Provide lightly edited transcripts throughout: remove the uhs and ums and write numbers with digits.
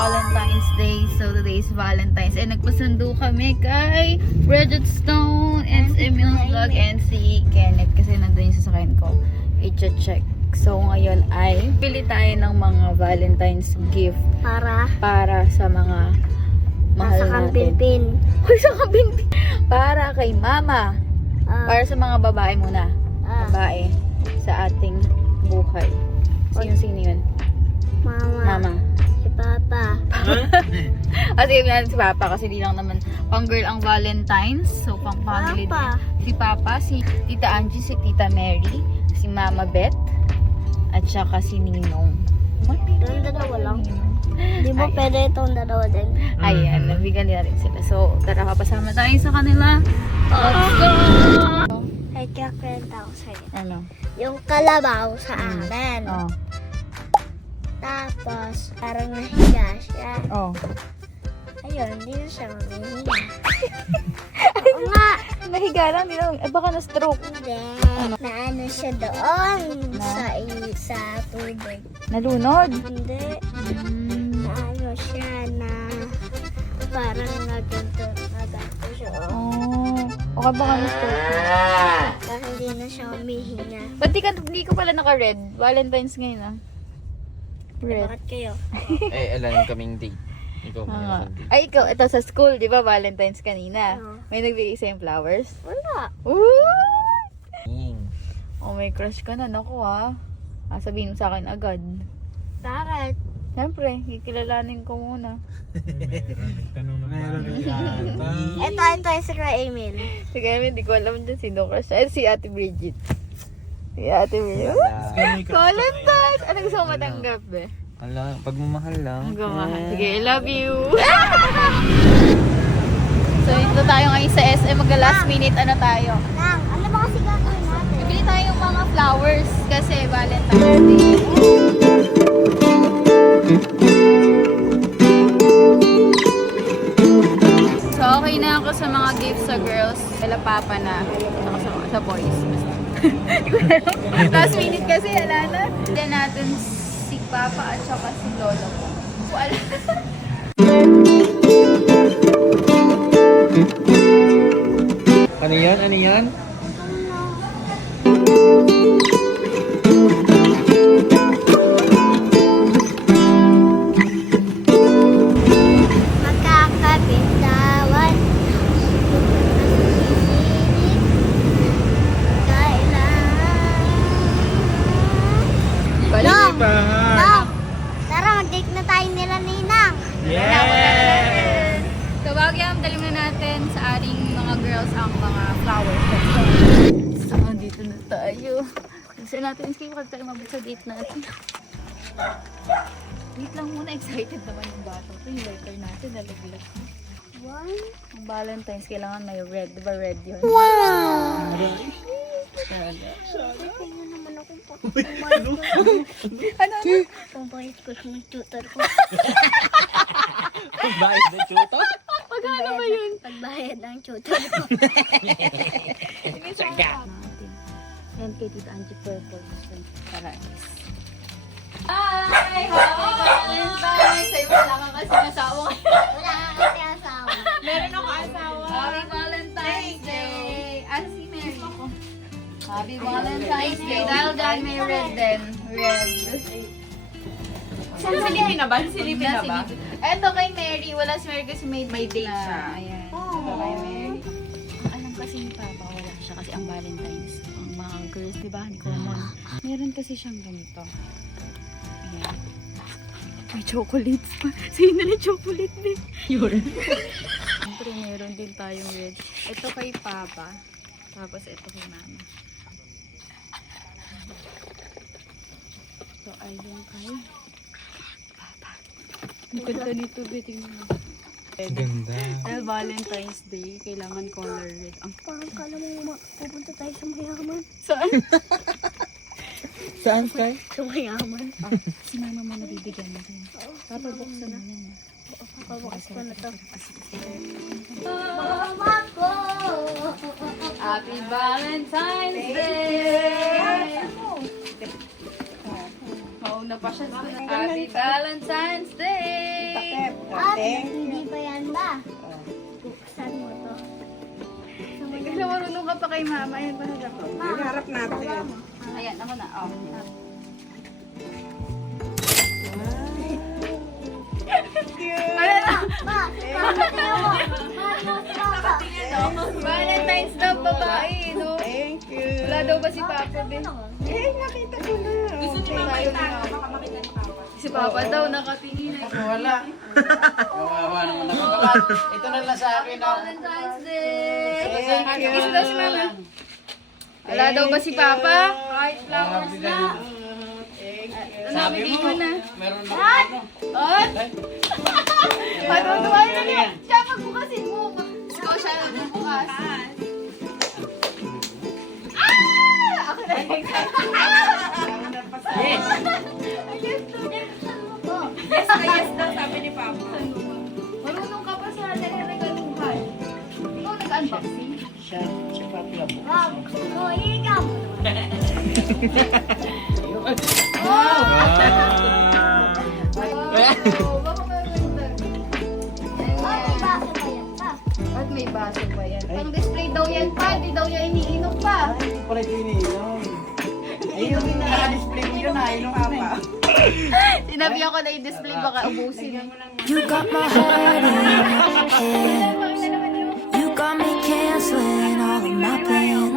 Valentine's Day. So today is Valentine's. And nagpasundo kami kay Bridget Stone and si Emil's Vlog and si Kenneth. Kasi nandun yung sasakyan ko. I-check. So ngayon ay pili tayo ng mga Valentine's gift. Para sa mga mahal natin. Sa kampinpin. Para kay mama. Para sa mga babae muna. Babae. Sa ating buhay. Sino yun? Mama. Si Papa. Kasi yun si Papa kasi di lang naman pang girl ang Valentine's. So pang family din. Si Papa, si Tita Angie, si Tita Mary, si Mama Beth, at saka si Ninong. Yung dalawa lang. Di ba pwede itong dalawa din? Ayan, nabigyan nila rin sila. So, tara, papasama tayo sa kanila. Let's go! Ay, kakwenta ko sa'yo. Ano? Yung kalabaw sa amin. Oh. Tapos, parang nahiga siya. Oh. Ayun, hindi na siya mamihiga. Oo nga. Nahiga lang, di lang. Baka na-stroke. Hindi. Naano siya doon sa tubig. Nalunod. Hindi. Naano siya na parang naganto siya. Oh. Okay, baka na-stroke. Parang hindi na siya umihinga. Ba't di ko pala naka-red? Valentine's ngayon ah. Red. Bakit kayo? Alam kaming date. Ikaw may Ay, ikaw, ito sa school, di ba? Valentine's kanina. Oo. May nagbigay sa'yo flowers? Wala. Oh, may crush ka na. Naku ah. Sabihin mo sa akin agad. Bakit? Siyempre, kikilalanin ko muna. Ito si Kuya Emil. Sige, hindi ko alam dyan sino crush. Ay, si Ate Bridget. Si Ate Bridget. Valentine's! Ano gusto mo matanggap eh? Pagmamahal lang. Magmamahal. Sige, I love you. So, ito tayo ngayon sa SM. Mag-last minute, ano tayo? Nang, ano ba kasi gagawin natin? Bili tayo ng mga flowers kasi Valentine's Day. So, okay na ako sa mga gifts sa girls. Kala Papa na. Saka sa boys. Last minute kasi, wala na. Hindi natin si Papa at saka si Lolo ko. Wala. Ano yan? Magkakabitawan. Balik. Nang, tara mag-date na tayo nila Ninang. Yes! So, bagyam, dalim na natin sa ating mga girls ang mga flowers. So, dito na tayo. Kasi natin, escape kasi tayo mabot sa date natin. Wait lang muna, excited naman yung bata. Ito yung letter natin, nalaglag. Ang Valentine's, kailangan may red. Diba red yun? Wow! Tingnan naman akong Ano? pambayad ko sa mga tutor ko. Bayad na chuto? Magkano ba yun? Pagbayad ng tutor ko. Yan kay Tita Angie purple. Paradise. Hi! Happy Valentine's! Sa'yo wala ka kasi nasawa kayo. Wala ka kasi asawa. Meron ako asawa. Happy Valentine's Day! Ano si Mary? Happy Valentine's Day. Dahil dyan may red din. Red. Silipin na ba? Silipin na ba? Eto kay Mary. Wala si Mary kasi may date siya. Ayan. Oh. Ito kay Mary. Ang alam kasi ni Papa, wala siya kasi ang Valentine's. Ang mga girls, di ba? Hindi common. Meron kasi siyang ganito. Ayan. May chocolates pa. Sa'yo na yung chocolate din. Yun. Siyempre meron din tayong red. Ito kay Papa. Tapos ito kay Mama. So ayun kay Papa. Ang ganda nito, beting mo. Ganda. Dahil Valentine's Day, kailangan color red. Ang Parang kala mo pupunta tayo sa mayaman. saan? Saan, Sky? Sa mayaman. Si Mama mo nabibigyan mo din. Papabuksan mo yan. Papabukas ko na to. Mama ko! Happy Valentine's Day! Mauna pa siya. Happy Valentine's Day! Hindi pa yan ba? Buksan mo to. Kasi marunong ka pa kay mama. Ayan pa na ako. Harap natin. Ayan, ako na. Oh. Ayan na. Valentine's daw babae, no? Thank you. Wala daw ba si Papa, Ben? Nakita ko na. Tayo na nga. Si Papa daw nakatingin. Wala. Kawawa naman ako. Ito na lang sa akin. Valentine's Day! Thank you. Kiss daw si Mama. Wala daw ba si Papa? White flowers na. Sabi mo, na. meron na ano. At? Patutuwa na niya. Siya magbukasin mo. Ikaw siya magbukas. Ako na yung Yes! Yes daw, sabi ni Papa. marunong ka pa sa nagregaluhan. Ikaw nag-unboxing? Siya pa pala po. Oh, ikaw. Oh! Wow! Baka maganda. At may baso pa yan. Pang display daw yan pa. Di daw niya iniinom pa. Hindi pala ito iniinom. Ayun yung naka-display ko yun. Nainom ko na eh. Sinabihan ko na i-display baka ubusin. You got my heart in your hands. You got me canceling all of my plans.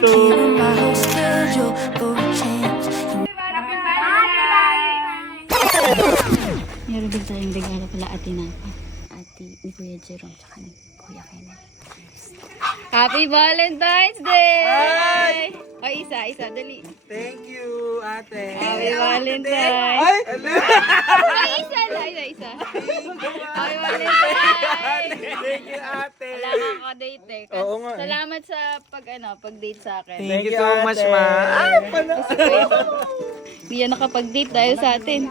Giving my whole schedule for a chance. Meron din tayong regalo pala ate Napa. Ate ni Kuya Jerome tsaka ni Kuya Kenneth. Happy Valentine's Day! Ay, isa, dali. Thank you, ate. Happy Valentine's! Ay! Ay, isa. Happy Valentine's! Thank you, ate. Wala kang ka-date eh. Oo nga eh. Salamat sa pag-date sa akin. Thank you so much, ma. Ay, Hindi yan nakapag-date dahil sa atin.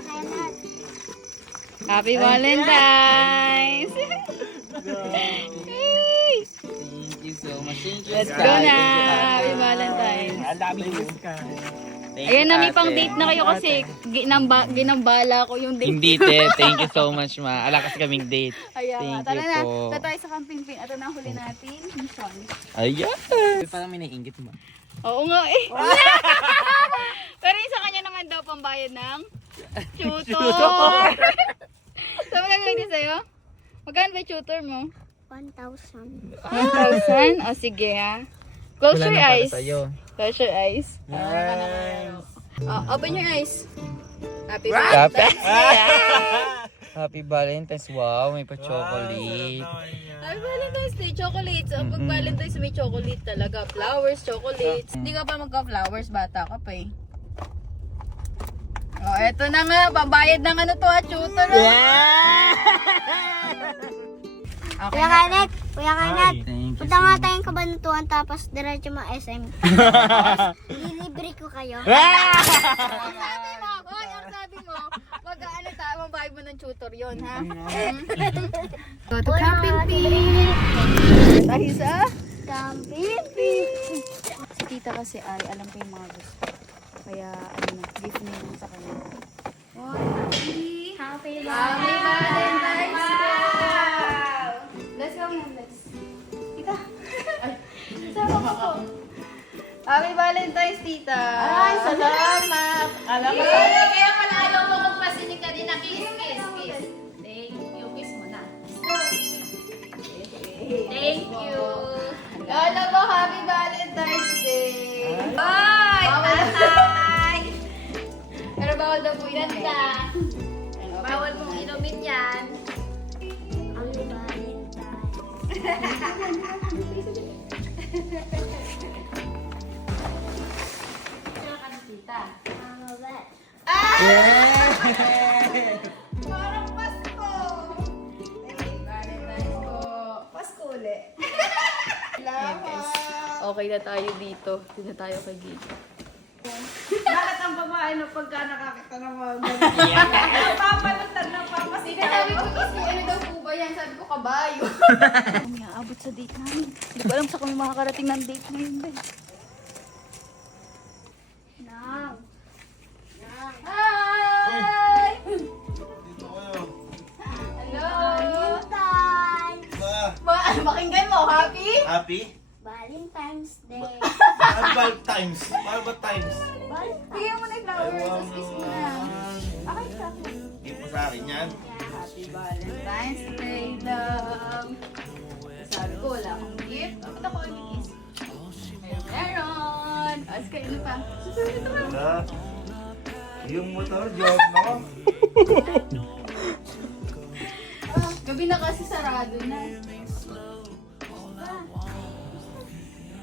Happy Valentine's! Hey! Thank you so much. Thank you. Let's go na! Happy Valentine's! Ang dami ko. Ayan na, may pang date na kayo kasi ginambala ko yung date. Hindi, te. Thank you so much, ma. Ala kasi kaming date. Ayan, Thank tara you na. po. Tara tayo sa camping pin. Ito na ang huli natin. Mission. Ayan. Parang may naiingit mo. Oo nga eh. Pero yung sa kanya naman daw pambayad ng tutor. So magagawin din sa'yo? Magkano ba yung tutor mo? 1,000. 1,000? O sige ha. Close your eyes. Sa'yo. Close your eyes. Nice. Open your eyes. Happy Happy. Valentine's. Happy Valentine's. Wow, may pa-chocolate. Happy Valentine's Day. Chocolates. Pag Valentine's may chocolate talaga. Flowers, chocolates. Hindi ka pa magka-flowers. Bata ka pa eh. Oh, eto na nga. Pambayad ng ano to ha. Tutor. Okay. Kuya Kanet, Thank you punta nga tayong Kabanatuan tapos diretso mo SM. Lilibre ko kayo. Ang sabi mo, boy, ang sabi mo, pag ano tayo, mabayad mo ng tutor yun, ha? Go to camping pin. Tayo sa Camping. si tita kasi ay alam ko yung mga gusto. Kaya, ano na, gift niya yun sa kanya. Happy Valentine's Day! Let's go na, let's. Tita. Ay, sama ko po. Happy Valentine's, tita. Ay, salamat. Alam mo, Kaya pala ayaw mo kung pasinig ka din na kiss. Thank you. Kiss mo na. Thank you. Lola mo, happy Valentine's Day. Bye! Tatay! Pero bawal daw po inumin. Ganda. Bawal mong inumin yan. Ang Valentine. Ang Valentine. Parang Pasko. Valentine's po. Pasko ulit. Okay na tayo dito. Hindi na tayo kay Gigi. Bakit ang babae na pagka nakakita ng mga Papalutan ng papasigaw. Sabi ko kasi ano daw po ba yan? Sabi ko kabayo. Kami aabot sa date namin. Hindi ko alam sa kung makakarating ng date ngayon ba. Nang. Hi! Hello! Happy? Valentine's Day. Valentine's. Valentine's. Bigyan mo na yung flowers, tapos kiss mo na. Okay, chocolate. Give mo sa akin yan. Happy Valentine's Day, love. Sabi ko, wala akong gift. Ba't ako mag-kiss? Meron! As kayo na pa. Susunod ito ka. Wala. Yung motor, joke mo. Gabi na kasi sarado na.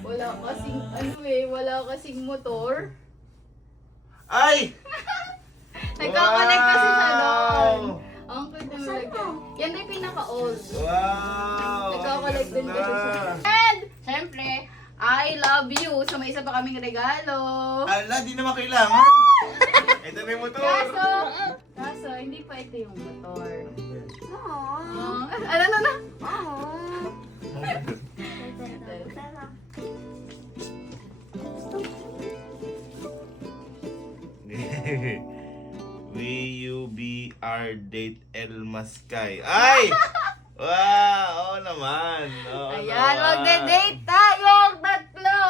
Wala kasing, wala kasing motor. Ay! Nagkakalag kasi siya doon. Wow! Ang cute na lagyan. Yan na yung pinaka-old. Wow! Nagkakalag din kasi siya. And, syempre, I love you. So, may isa pa kaming regalo. Ala, di naman kailangan. Ito na yung motor. Kaso, hindi pa ito yung motor. Aww. Ano na? Aww. Will you be our date El Mascay? Ay! Wow! Oo naman. Oo Ayan, naman. magde-date tayong tatlo!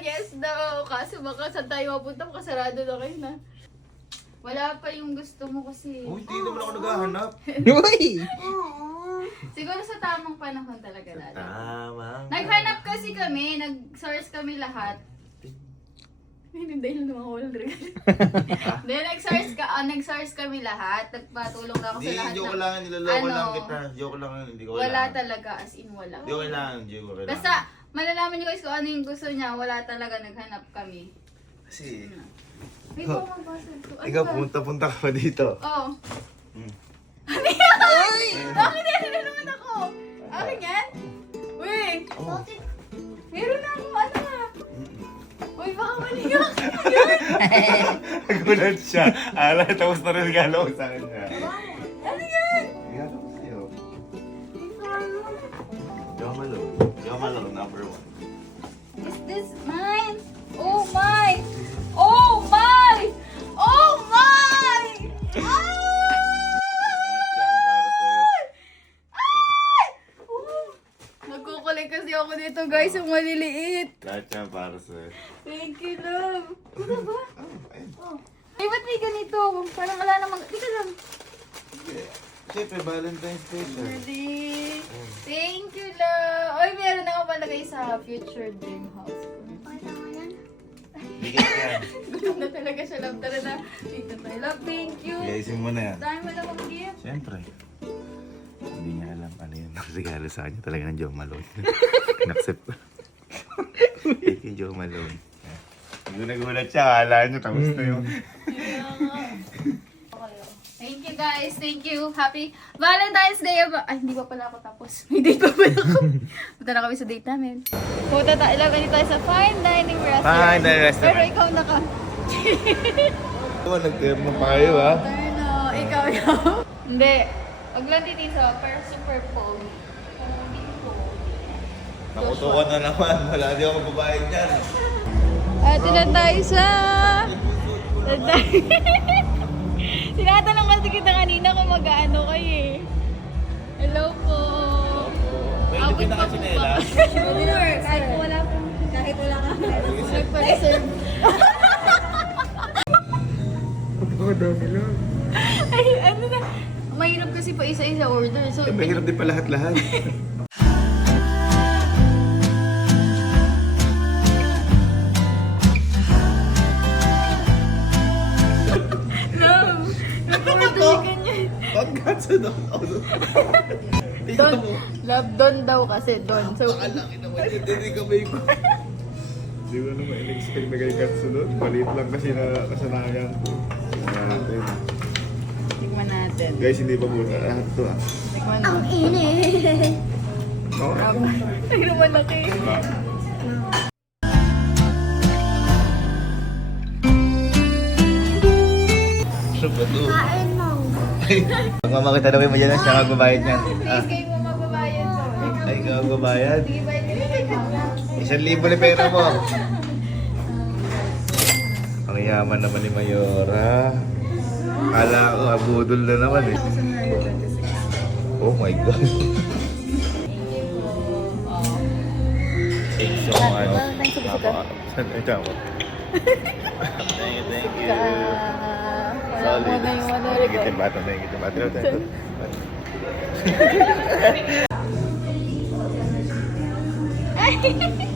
Yes daw! Kaso baka saan tayo mapunta, kasarado na kayo na. Wala pa yung gusto mo kasi. Uy, di naman ako naghahanap. Siguro sa tamang panahon talaga natin. Tama. Naghanap kasi kami, nag-source kami lahat. Hindi dahil naman walang regalo. Then nag-source kami lahat. Nagpatulong na ako sa Hindi, lahat. joke ng- lang. Niloloko lang Ano? kita. Joke lang. Hindi ko Wala kailangan. talaga, as in wala. Hindi ko kailangan. Hindi ko kailangan. Basta, malalaman nyo guys kung ano yung gusto niya. Wala talaga, naghanap kami. Kasi, Wait, oh, mabasag ko. Ano ikaw ba? punta-punta ka pa dito. Oo. Hmm. Ano yan? Bakit yan? Ano naman ako? Akin yan? Uy! Oh. Meron na akong ano ah. Uy, baka maniyak. Nagulat siya. Ala, tapos na rin regalo ko sa kanya. Ano yan? Regalo ko sa'yo. Jomalo. Jomalo, number 1. Is this mine? Oh my! Oh my! Oh my! Nagkukulik kasi ako dito guys, yung maliliit. Lahat yan para sa'yo. Thank you, love. Ano ba? Ayun. Ay, ba't may ganito? Parang wala namang... Dito lang. Siyempre, Valentine's Day siya. Ready? Thank you, love. Ay, meron ako palagay sa future dream house ko. Bigyan yan. Gutom na talaga siya, love. Tara na. Dito tayo, love. Thank you. Iayusin mo na yan. Dahil mo na mag-gift. Siyempre. Hindi niya alam ano yun. Regalo sa kanya talaga ng Joe Malone. Accept ko. Thank you, Joe Malone. Nagulat siya. Akala niyo tapos na yun. Thank you guys. Thank you. Happy Valentine's Day. Ay, hindi pa pala ako tapos. May date pa pala ako. Punta na kami sa date namin. Punta tayo. Ilagay tayo sa fine dining restaurant. Fine dining restaurant. Pero ikaw naka. Oo, nag-termo pa kayo ha. Ano, ikaw yun. Hindi. Wag lang dito. Pero super pogi. Nakutukan na naman. Wala di ako magbabayad dyan. At na tayo sa... Tinatanong kasi kita kanina kung mag-ano kayo eh. Hello po. Pwede na kasi nila. Sure. Kahit wala po. Kahit wala ka. Nagpa-reserve. Ay, ano na. Mahirap kasi pa isa-isa order. So, Mahirap din pa lahat-lahat. love. Nag-order ka niya. Pagkat sa doon. Don. Love, don daw kasi. Don. So, Laki naman yun. Hindi kamay ko. Hindi ko naman in-expect na kay Katsu doon. Maliit lang kasi na kasanayan ko. Natin. tikman natin. Guys, hindi pa muna lahat to ah. Tikman Ang natin. init. Ay, naman laki. Ano ba to? Kain mo. Pag mamakita na kayo mo dyan, siya magbabayad niyan. Please, kayo mo magbabayad ko. Ay, ikaw magbabayad. Sige, bayad ka. 1,000 na pera mo. Ang yaman naman ni Mayora. Kala ko, abudol na naman eh. Oh my God. ano. Valentine's sa bisita. Ito ako. Thank you. Wala mo na yung ano, Rico. Nagitin bata, nagitin bata. Ay!